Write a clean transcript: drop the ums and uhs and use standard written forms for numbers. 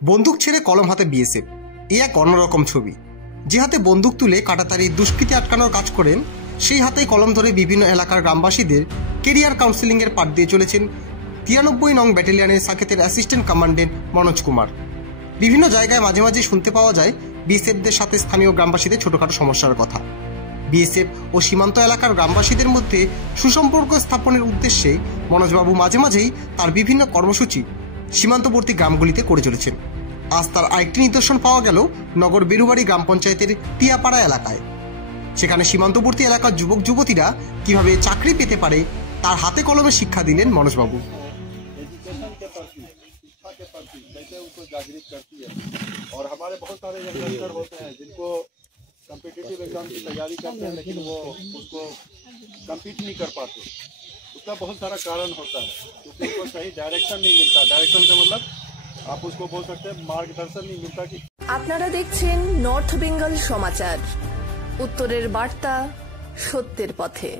বন্দুক ছেড়ে কলম হাতে বিএসএফ, এই এক অন্যরকম ছবি। যে হাতে বন্দুক তুলে কাটাতাড়ি দুষ্কৃতী আটকানোর কাজ করেন, সেই হাতেই কলম ধরে বিভিন্ন এলাকার গ্রামবাসীদের কেরিয়ার কাউন্সিলিংয়ের পাঠ দিয়ে চলেছেন 93 নং ব্যাটালিয়নের সাকেতের অ্যাসিস্ট্যান্ট কমান্ডেন্ট মনোজ কুমার। বিভিন্ন জায়গায় মাঝে মাঝে শুনতে পাওয়া যায় বিএসএফদের সাথে স্থানীয় গ্রামবাসীদের ছোটখাটো সমস্যার কথা। বিএসএফ ও সীমান্ত এলাকার গ্রামবাসীদের মধ্যে সুসম্পর্ক স্থাপনের উদ্দেশ্যে মনোজবাবু মাঝে মাঝেই তার বিভিন্ন কর্মসূচি সীমান্তবর্তী গ্রামগুলিতে করে চলেছেন। আজ তার আরেকটি নিদর্শন পাওয়া গেল নগর বেরুবাড়ি গ্রাম পঞ্চায়েতের টিয়াপাড়া এলাকায়। সেখানে সীমান্তবর্তী এলাকার যুবক যুবতীরা কিভাবে চাকরি পেতে পারে তার হাতে কলমে শিক্ষা দিলেন মনোজবাবু। और हमारे बहुत सारे यंगस्टर होते हैं जिनको कॉम्पिटिटिव एग्जाम की तैयारी करते हैं, लेकिन वो उसको कम्पीट नहीं कर पाते। उसका बहुत सारा कारण होता है, क्योंकि उनको सही डायरेक्शन नहीं मिलता। डायरेक्शन का मतलब आप उसको बोल सकते हैं मार्गदर्शन नहीं मिलता। कि আপনারা দেখছেন নর্থ বেঙ্গল সমাচার, উত্তরের বার্তা, সত্যের পথে।